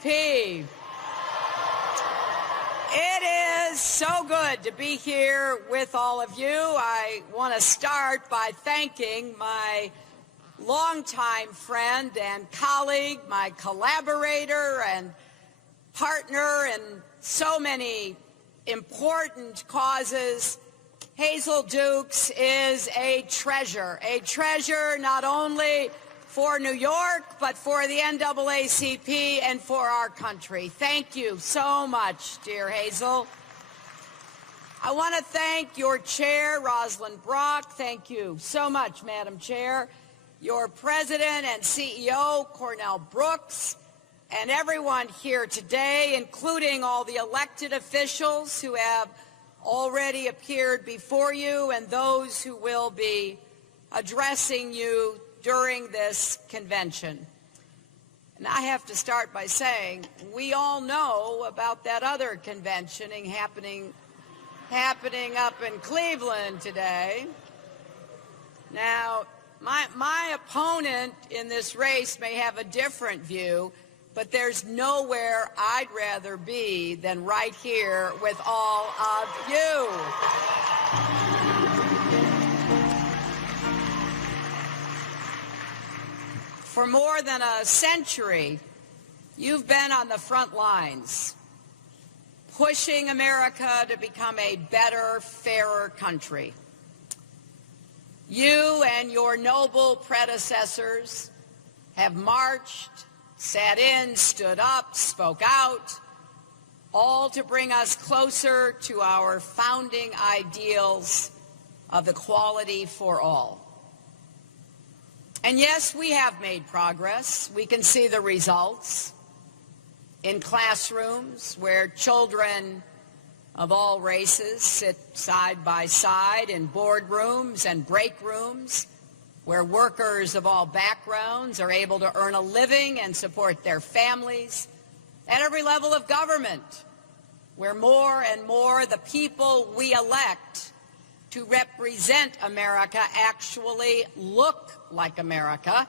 NAACP. It is so good to be here with all of you. I want to start by thanking my longtime friend and colleague, my collaborator and partner in so many important causes. Hazel Dukes is a treasure not only for New York, but for the NAACP and for our country. Thank you so much, dear Hazel. I want to thank your chair, Rosalind Brock. Thank you so much, Madam Chair. Your president and CEO, Cornell Brooks, and everyone here today, including all the elected officials who have already appeared before you and those who will be addressing you during this convention. And I have to start by saying we all know about that other convention happening up in Cleveland today. Now, my opponent in this race may have a different view, but there's nowhere I'd rather be than right here with all of you. For more than a century, you've been on the front lines, pushing America to become a better, fairer country. You and your noble predecessors have marched, sat in, stood up, spoke out, all to bring us closer to our founding ideals of equality for all. And yes, we have made progress. We can see the results in classrooms where children of all races sit side by side, in boardrooms and break rooms, where workers of all backgrounds are able to earn a living and support their families, at every level of government, where more and more the people we elect to represent America actually look like America,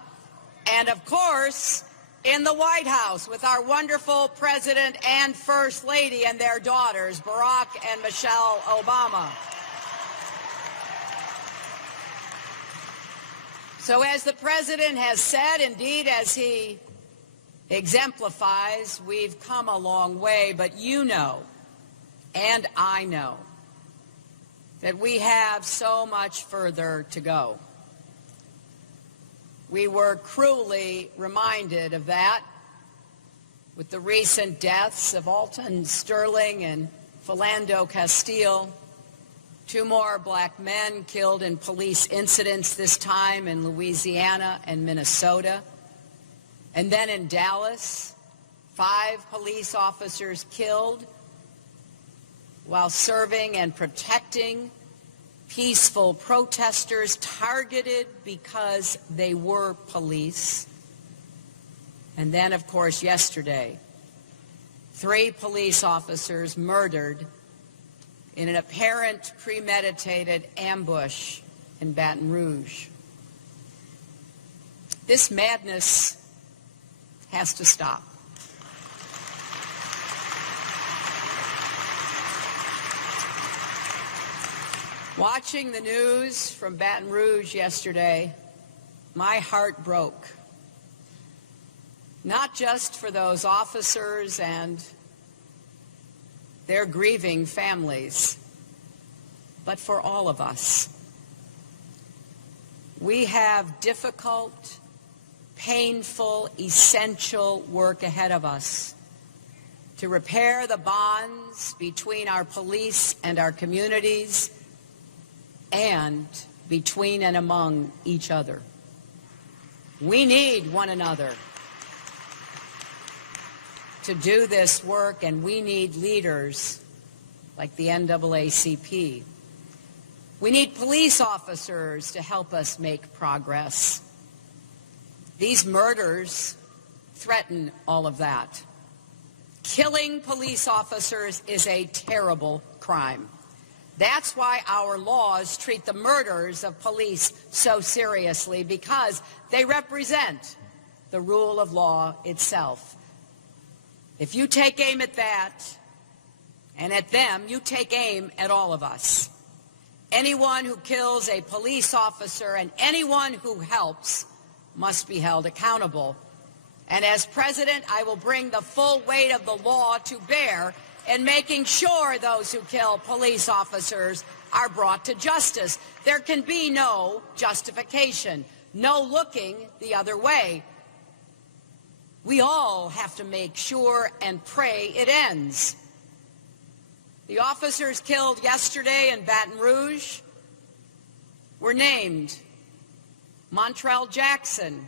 and of course, in the White House with our wonderful President and First Lady and their daughters, Barack and Michelle Obama. So as the President has said, indeed, as he exemplifies, we've come a long way, but you know, and I know, that we have so much further to go. We were cruelly reminded of that with the recent deaths of Alton Sterling and Philando Castile, two more black men killed in police incidents, this time in Louisiana and Minnesota. And then in Dallas, 5 police officers killed while serving and protecting peaceful protesters targeted because they were police. And then, of course, yesterday, 3 police officers murdered in an apparent premeditated ambush in Baton Rouge. This madness has to stop. Watching the news from Baton Rouge yesterday, my heart broke. Not just for those officers and their grieving families, but for all of us. We have difficult, painful, essential work ahead of us to repair the bonds between our police and our communities, and between and among each other. We need one another to do this work, and we need leaders like the NAACP. We need police officers to help us make progress. These murders threaten all of that. Killing police officers is a terrible crime. That's why our laws treat the murders of police so seriously, because they represent the rule of law itself. If you take aim at that and at them, you take aim at all of us. Anyone who kills a police officer and anyone who helps must be held accountable. And as president, I will bring the full weight of the law to bear in making sure those who kill police officers are brought to justice. There can be no justification, no looking the other way. We all have to make sure and pray it ends. The officers killed yesterday in Baton Rouge were named Montrell Jackson,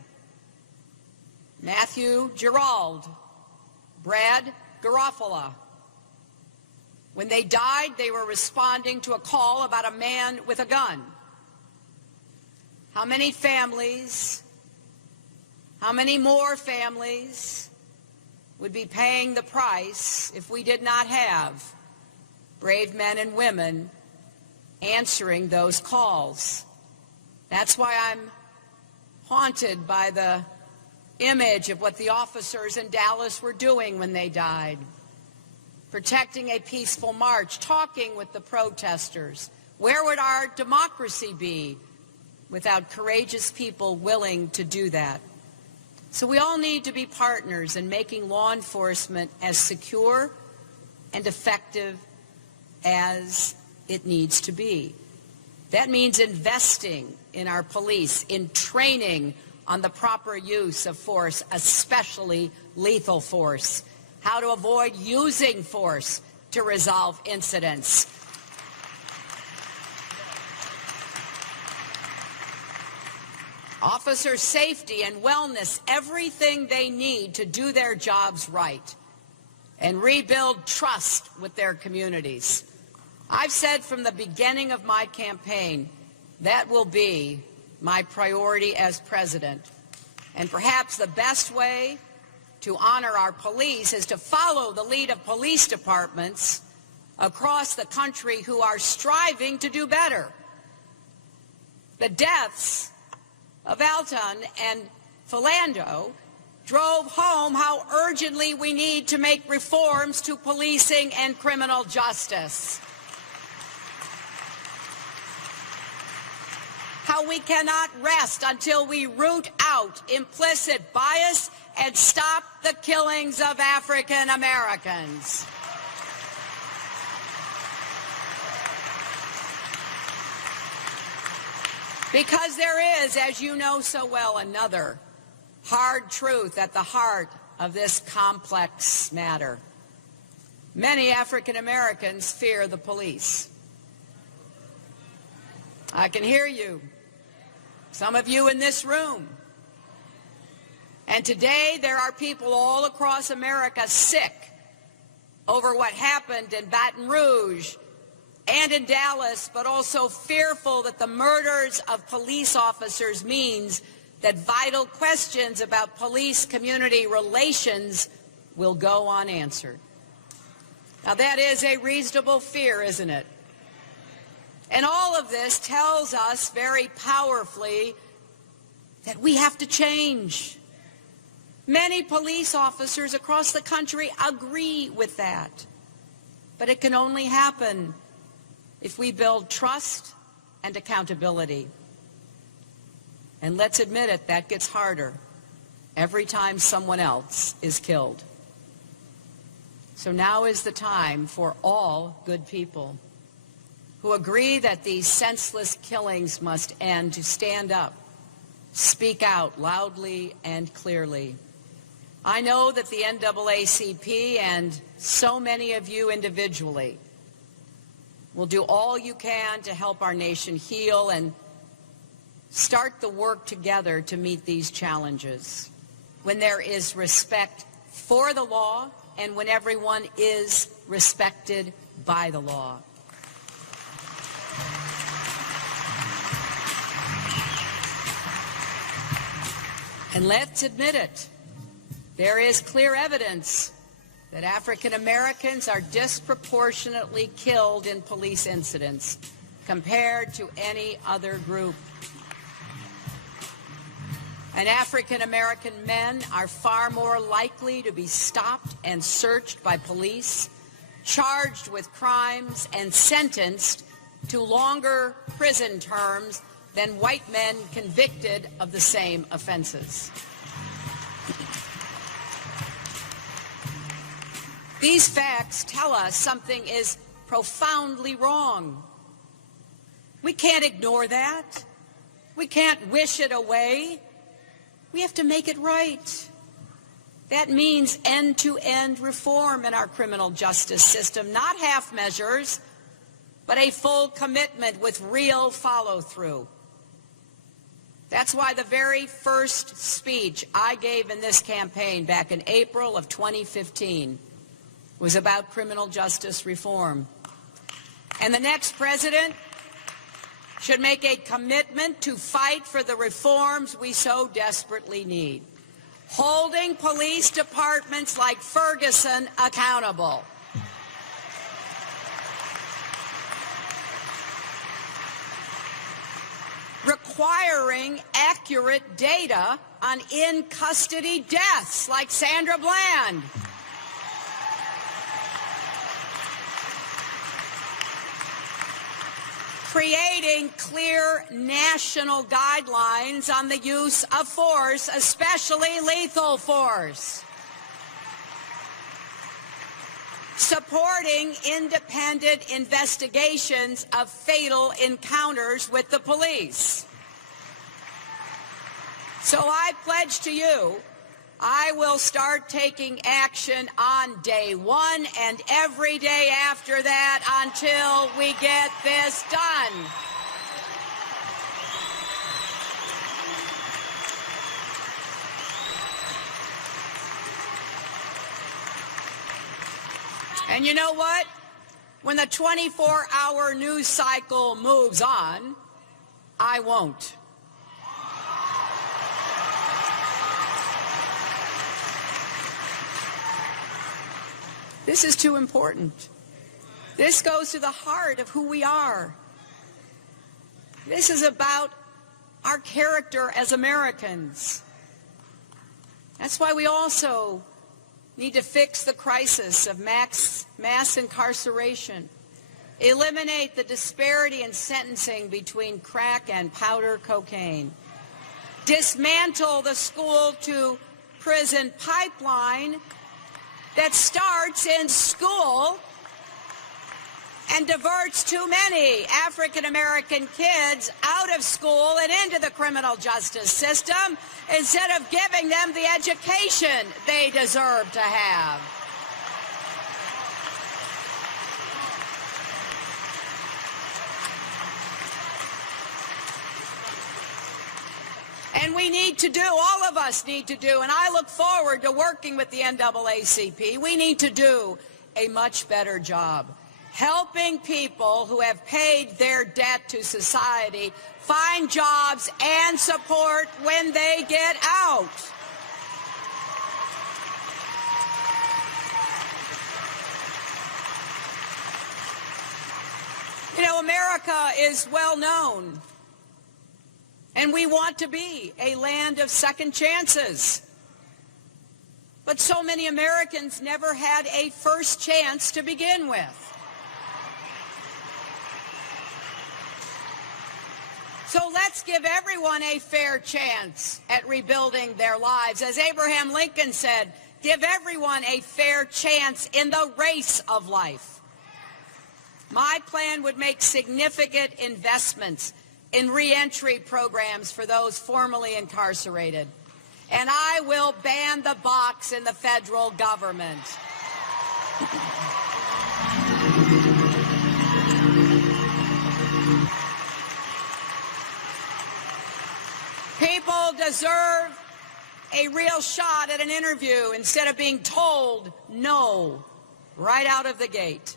Matthew Gerald, Brad Garofalo. When they died, they were responding to a call about a man with a gun. How many families, how many more families would be paying the price if we did not have brave men and women answering those calls? That's why I'm haunted by the image of what the officers in Dallas were doing when they died. Protecting a peaceful march, talking with the protesters. Where would our democracy be without courageous people willing to do that? So we all need to be partners in making law enforcement as secure and effective as it needs to be. That means investing in our police, in training on the proper use of force, especially lethal force, how to avoid using force to resolve incidents. Officer safety and wellness, everything they need to do their jobs right and rebuild trust with their communities. I've said from the beginning of my campaign that will be my priority as president. And perhaps the best way to honor our police is to follow the lead of police departments across the country who are striving to do better. The deaths of Alton and Philando drove home how urgently we need to make reforms to policing and criminal justice. How we cannot rest until we root out implicit bias and stop the killings of African Americans. Because there is, as you know so well, another hard truth at the heart of this complex matter. Many African Americans fear the police. I can hear you, some of you in this room. And today there are people all across America sick over what happened in Baton Rouge and in Dallas, but also fearful that the murders of police officers means that vital questions about police-community relations will go unanswered. Now that is a reasonable fear, isn't it? And all of this tells us very powerfully that we have to change. Many police officers across the country agree with that. But it can only happen if we build trust and accountability. And let's admit it, that gets harder every time someone else is killed. So now is the time for all good people who agree that these senseless killings must end to stand up, speak out loudly and clearly. I know that the NAACP and so many of you individually will do all you can to help our nation heal and start the work together to meet these challenges when there is respect for the law and when everyone is respected by the law. And let's admit it, there is clear evidence that African Americans are disproportionately killed in police incidents compared to any other group. and African-American men are far more likely to be stopped and searched by police, charged with crimes, and sentenced to longer prison terms than white men convicted of the same offenses. These facts tell us something is profoundly wrong. We can't ignore that. We can't wish it away. We have to make it right. That means end-to-end reform in our criminal justice system, not half measures, but a full commitment with real follow-through. That's why the very first speech I gave in this campaign back in April of 2015 was about criminal justice reform. And the next president should make a commitment to fight for the reforms we so desperately need, holding police departments like Ferguson accountable. Requiring accurate data on in-custody deaths like Sandra Bland. Creating clear national guidelines on the use of force, especially lethal force. Supporting independent investigations of fatal encounters with the police. So I pledge to you, I will start taking action on day one and every day after that until we get this done. And you know what? When the 24-hour news cycle moves on, I won't. This is too important. This goes to the heart of who we are. This is about our character as Americans. That's why we also need to fix the crisis of mass incarceration, eliminate the disparity in sentencing between crack and powder cocaine, dismantle the school-to-prison pipeline that starts in school and diverts too many African-American kids out of school and into the criminal justice system instead of giving them the education they deserve to have. And we need to do, all of us need to do, and I look forward to working with the NAACP, we need to do a much better job helping people who have paid their debt to society find jobs and support when they get out. You know, America is well known, and we want to be a land of second chances. But so many Americans never had a first chance to begin with. So let's give everyone a fair chance at rebuilding their lives. As Abraham Lincoln said, give everyone a fair chance in the race of life. My plan would make significant investments in reentry programs for those formerly incarcerated. And I will ban the box in the federal government. People deserve a real shot at an interview instead of being told no right out of the gate.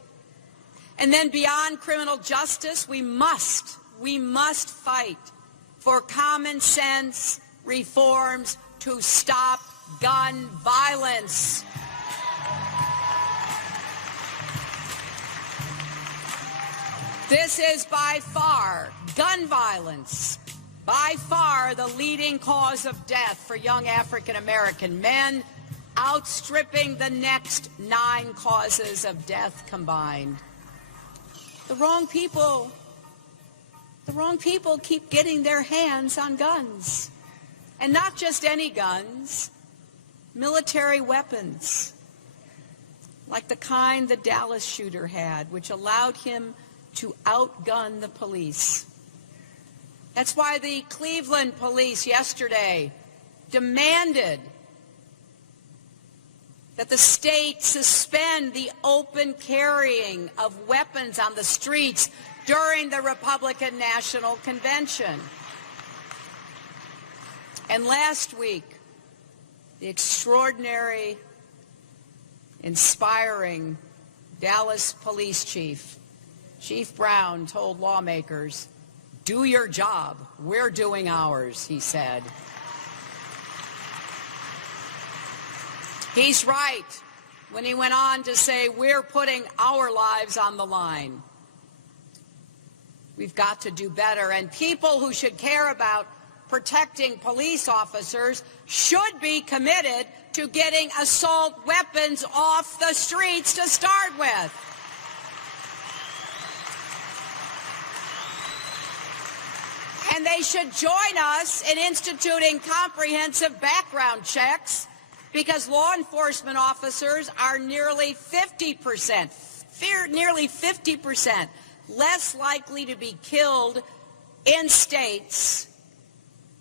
And then beyond criminal justice, we must fight for common sense reforms to stop gun violence. This is by far, gun violence by far the leading cause of death for young African American men, outstripping the next 9 causes of death combined. The wrong people keep getting their hands on guns. And not just any guns, military weapons, like the kind the Dallas shooter had, which allowed him to outgun the police. That's why the Cleveland police yesterday demanded that the state suspend the open carrying of weapons on the streets during the Republican National Convention. And last week, the extraordinary, inspiring Dallas police chief, Chief Brown, told lawmakers, "Do your job. We're doing ours," he said. He's right when he went on to say, "We're putting our lives on the line." We've got to do better, and people who should care about protecting police officers should be committed to getting assault weapons off the streets to start with. And they should join us in instituting comprehensive background checks, because law enforcement officers are nearly 50% less likely to be killed in states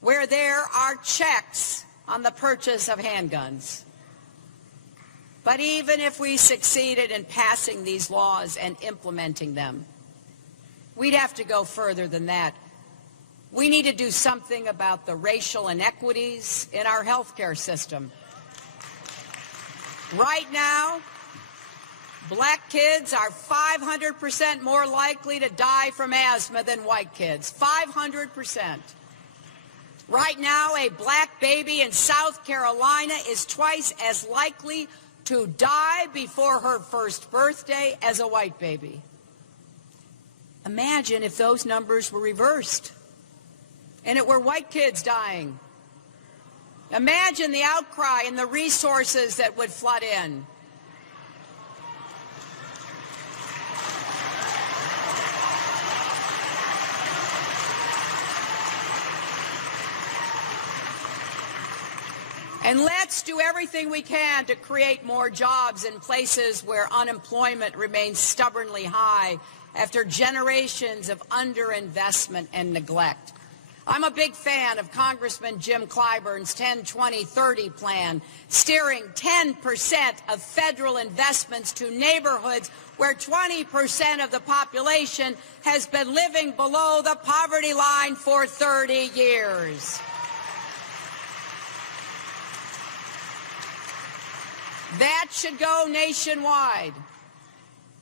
where there are checks on the purchase of handguns. But even if we succeeded in passing these laws and implementing them, we'd have to go further than that. We need to do something about the racial inequities in our healthcare system. Right now, black kids are 500% more likely to die from asthma than white kids. 500%. Right now, a black baby in South Carolina is twice as likely to die before her first birthday as a white baby. Imagine if those numbers were reversed and it were white kids dying. Imagine the outcry and the resources that would flood in. And let's do everything we can to create more jobs in places where unemployment remains stubbornly high after generations of underinvestment and neglect. I'm a big fan of Congressman Jim Clyburn's 10-20-30 plan, steering 10% of federal investments to neighborhoods where 20% of the population has been living below the poverty line for 30 years. That should go nationwide,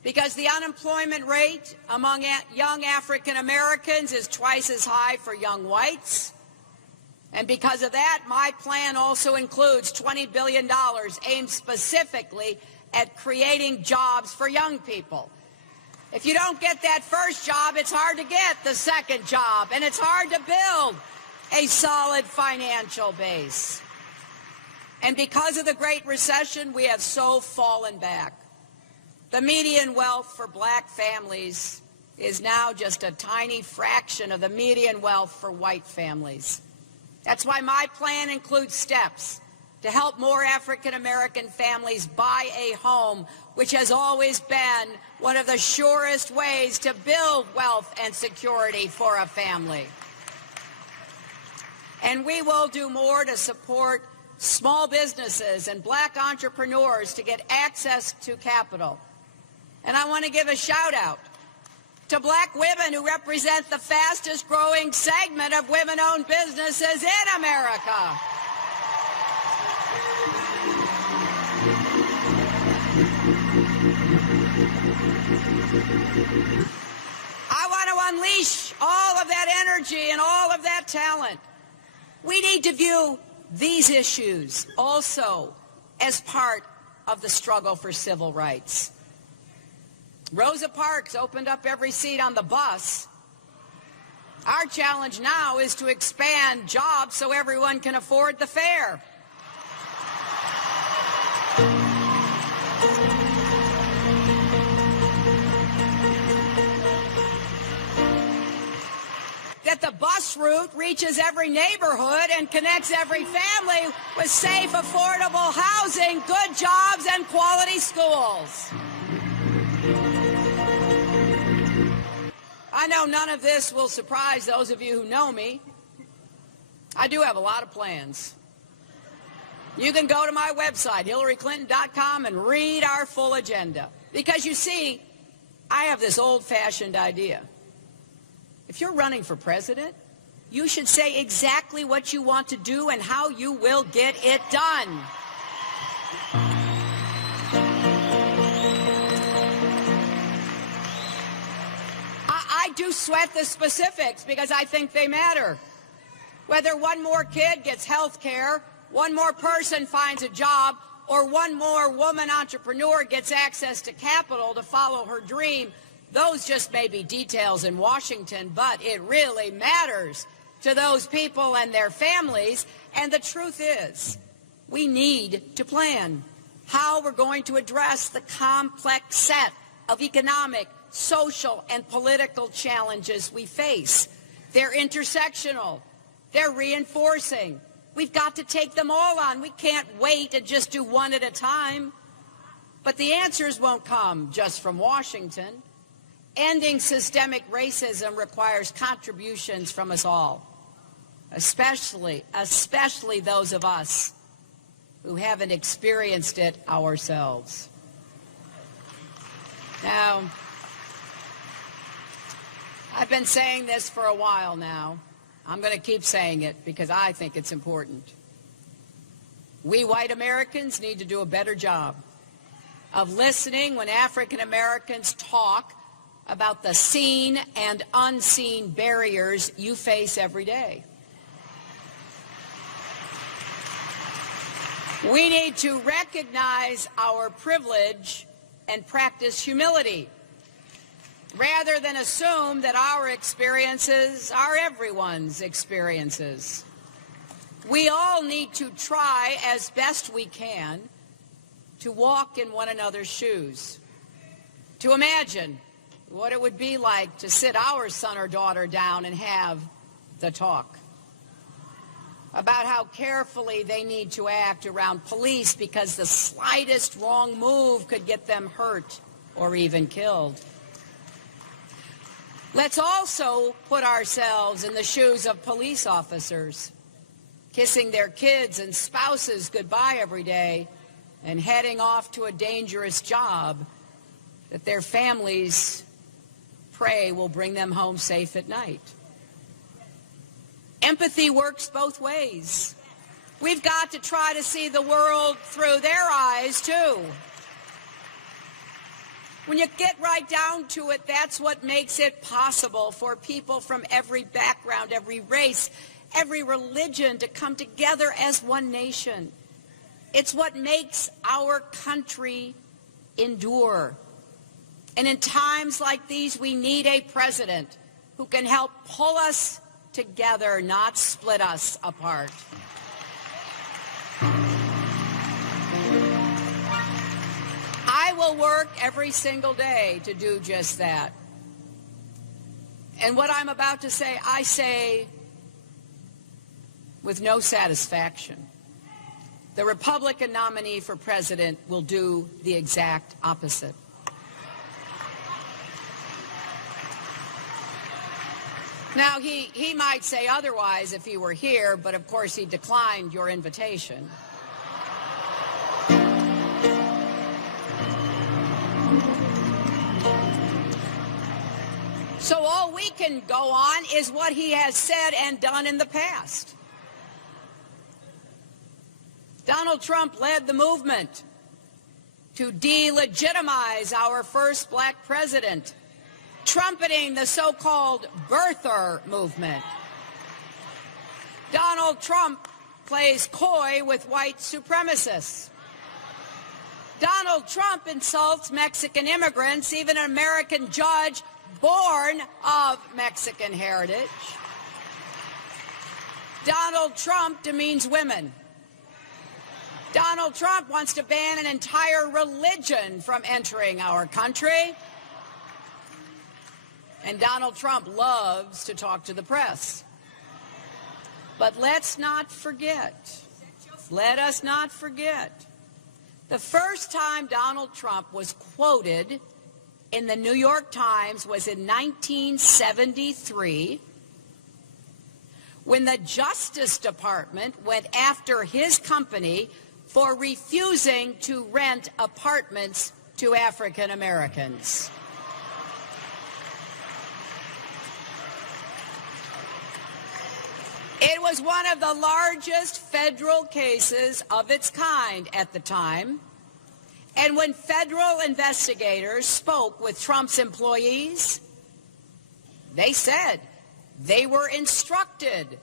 because the unemployment rate among young African Americans is twice as high for young whites. And because of that, my plan also includes $20 billion aimed specifically at creating jobs for young people. If you don't get that first job, it's hard to get the second job, and it's hard to build a solid financial base. And because of the Great Recession, we have so fallen back. The median wealth for black families is now just a tiny fraction of the median wealth for white families. That's why my plan includes steps to help more African American families buy a home, which has always been one of the surest ways to build wealth and security for a family. And we will do more to support small businesses and black entrepreneurs to get access to capital. And I want to give a shout out to black women who represent the fastest growing segment of women-owned businesses in America. I want to unleash all of that energy and all of that talent. We need to view these issues also as part of the struggle for civil rights. Rosa Parks opened up every seat on the bus Our challenge now is to expand jobs so everyone can afford the fare. That the bus route reaches every neighborhood and connects every family with safe, affordable housing, good jobs, and quality schools. I know none of this will surprise those of you who know me. I do have a lot of plans. You can go to my website, HillaryClinton.com, and read our full agenda. Because you see, I have this old-fashioned idea. If you're running for president, you should say exactly what you want to do and how you will get it done. I do sweat the specifics because I think they matter. Whether one more kid gets health care, one more person finds a job, or one more woman entrepreneur gets access to capital to follow her dream, those just may be details in Washington, but it really matters to those people and their families. And the truth is, we need to plan how we're going to address the complex set of economic, social, and political challenges we face. They're intersectional. They're reinforcing. We've got to take them all on. We can't wait and just do one at a time. But the answers won't come just from Washington. Ending systemic racism requires contributions from us all, especially those of us who haven't experienced it ourselves. Now, I've been saying this for a while now. I'm going to keep saying it because I think it's important. We white Americans need to do a better job of listening when African Americans talk about the seen and unseen barriers you face every day. We need to recognize our privilege and practice humility, rather than assume that our experiences are everyone's experiences. We all need to try as best we can to walk in one another's shoes, to imagine what it would be like to sit our son or daughter down and have the talk about how carefully they need to act around police because the slightest wrong move could get them hurt or even killed. Let's also put ourselves in the shoes of police officers, kissing their kids and spouses goodbye every day and heading off to a dangerous job that their families pray will bring them home safe at night. Empathy works both ways. We've got to try to see the world through their eyes, too. When you get right down to it, that's what makes it possible for people from every background, every race, every religion to come together as one nation. It's what makes our country endure. And in times like these, we need a president who can help pull us together, not split us apart. I will work every single day to do just that. And what I'm about to say, I say with no satisfaction. The Republican nominee for president will do the exact opposite. Now, he might say otherwise if he were here, but of course he declined your invitation. So all we can go on is what he has said and done in the past. Donald Trump led the movement to delegitimize our first black president, trumpeting the so-called birther movement. Donald Trump plays coy with white supremacists. Donald Trump insults Mexican immigrants. Even an American judge born of Mexican heritage. Donald Trump demeans women. Donald Trump wants to ban an entire religion from entering our country. And Donald Trump loves to talk to the press. But let's not forget, let us not forget, the first time Donald Trump was quoted in the New York Times was in 1973, when the Justice Department went after his company for refusing to rent apartments to African Americans. It was one of the largest federal cases of its kind at the time. And when federal investigators spoke with Trump's employees, they said they were instructed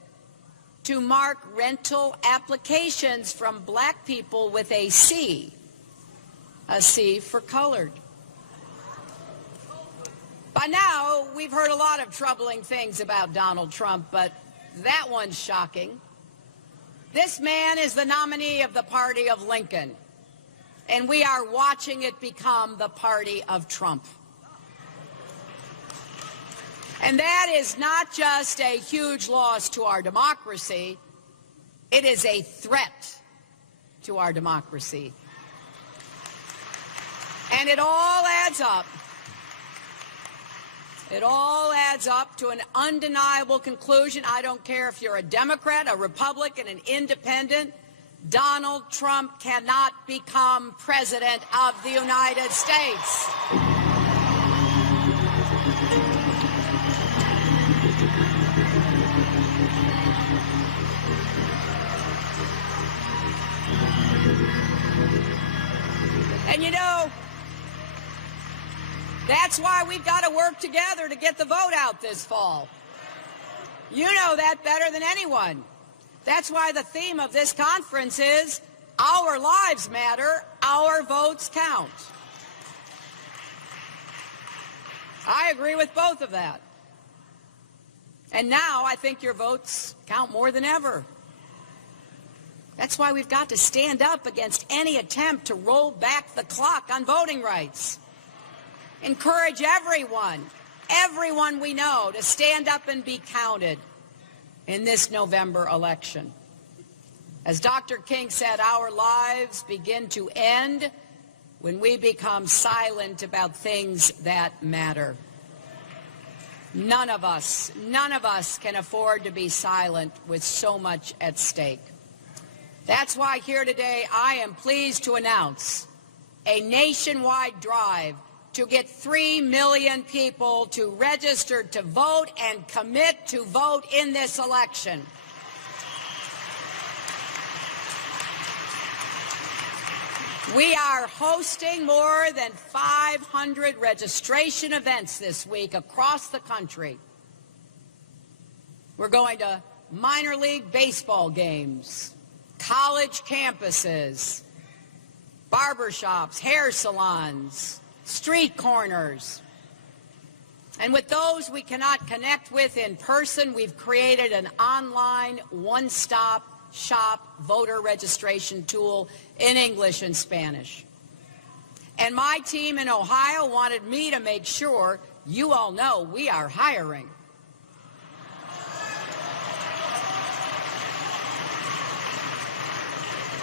to mark rental applications from black people with a C for colored. By now, we've heard a lot of troubling things about Donald Trump, but that one's shocking. This man is the nominee of the party of Lincoln, and we are watching it become the party of Trump. And that is not just a huge loss to our democracy, it is a threat to our democracy. And it all adds up. It all adds up to an undeniable conclusion. I don't care if you're a Democrat, a Republican, an independent. Donald Trump cannot become President of the United States. And you know, that's why we've got to work together to get the vote out this fall. You know that better than anyone. That's why the theme of this conference is Our Lives Matter, Our Votes Count. I agree with both of that. And now I think your votes count more than ever. That's why we've got to stand up against any attempt to roll back the clock on voting rights. Encourage everyone we know to stand up and be counted in this November election. As Dr. King said, our lives begin to end when we become silent about things that matter. None of us can afford to be silent with so much at stake. That's why here today I am pleased to announce a nationwide drive to get 3 million people to register to vote and commit to vote in this election. We are hosting more than 500 registration events this week across the country. We're going to minor league baseball games, college campuses, barbershops, hair salons, street corners. And with those we cannot connect with in person, we've created an online one-stop shop voter registration tool in English and Spanish. And my team in Ohio wanted me to make sure you all know we are hiring.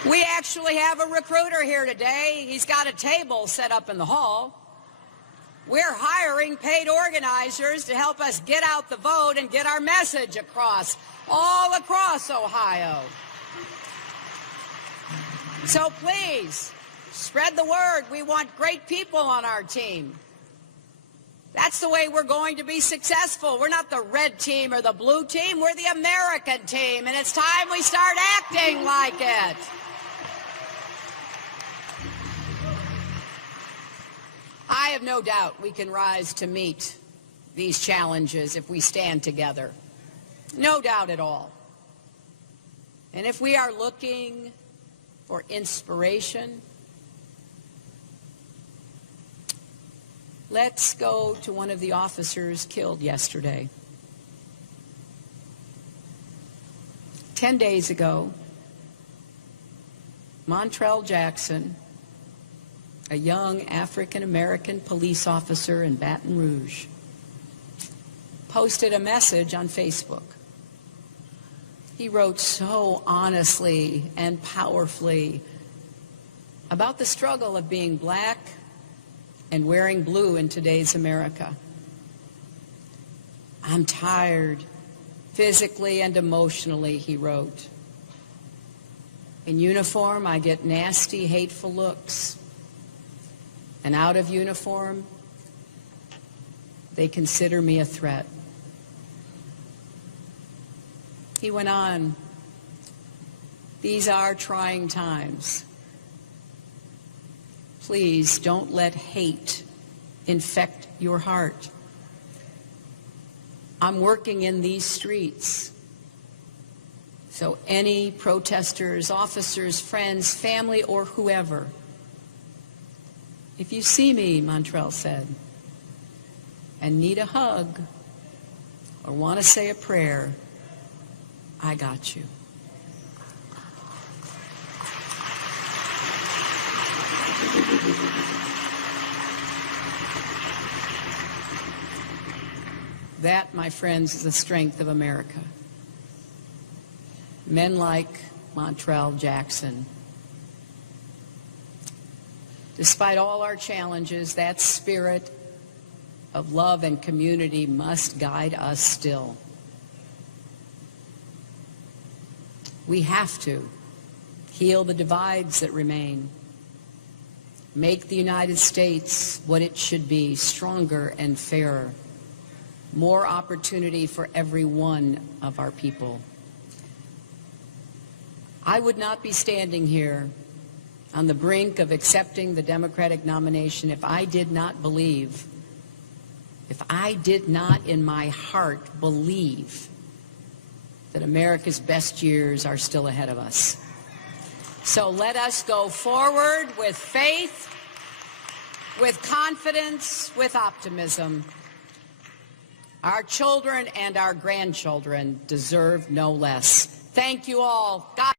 We actually have a recruiter here today. He's got a table set up in the hall. We're hiring paid organizers to help us get out the vote and get our message across, all across Ohio. So please, spread the word. We want great people on our team. That's the way we're going to be successful. We're not the red team or the blue team. We're the American team, and it's time we start acting like it. I have no doubt we can rise to meet these challenges if we stand together. No doubt at all. And if we are looking for inspiration, Let's go to one of the officers killed yesterday. 10 days ago, Montrell Jackson, a young African-American police officer in Baton Rouge, posted a message on Facebook. He wrote so honestly and powerfully about the struggle of being black and wearing blue in today's America. I'm tired, physically and emotionally, he wrote. In uniform, I get nasty, hateful looks. And out of uniform, they consider me a threat. He went on, these are trying times. Please don't let hate infect your heart. I'm working in these streets. So any protesters, officers, friends, family, or whoever, if you see me, Montrell said, and need a hug or want to say a prayer, I got you. That, my friends, is the strength of America. Men like Montrell Jackson. Despite all our challenges, that spirit of love and community must guide us still. We have to heal the divides that remain, make the United States what it should be, stronger and fairer, more opportunity for every one of our people. I would not be standing here on the brink of accepting the Democratic nomination if I did not believe, if I did not in my heart believe that America's best years are still ahead of us. So let us go forward with faith, with confidence, with optimism. Our children and our grandchildren deserve no less. Thank you all. God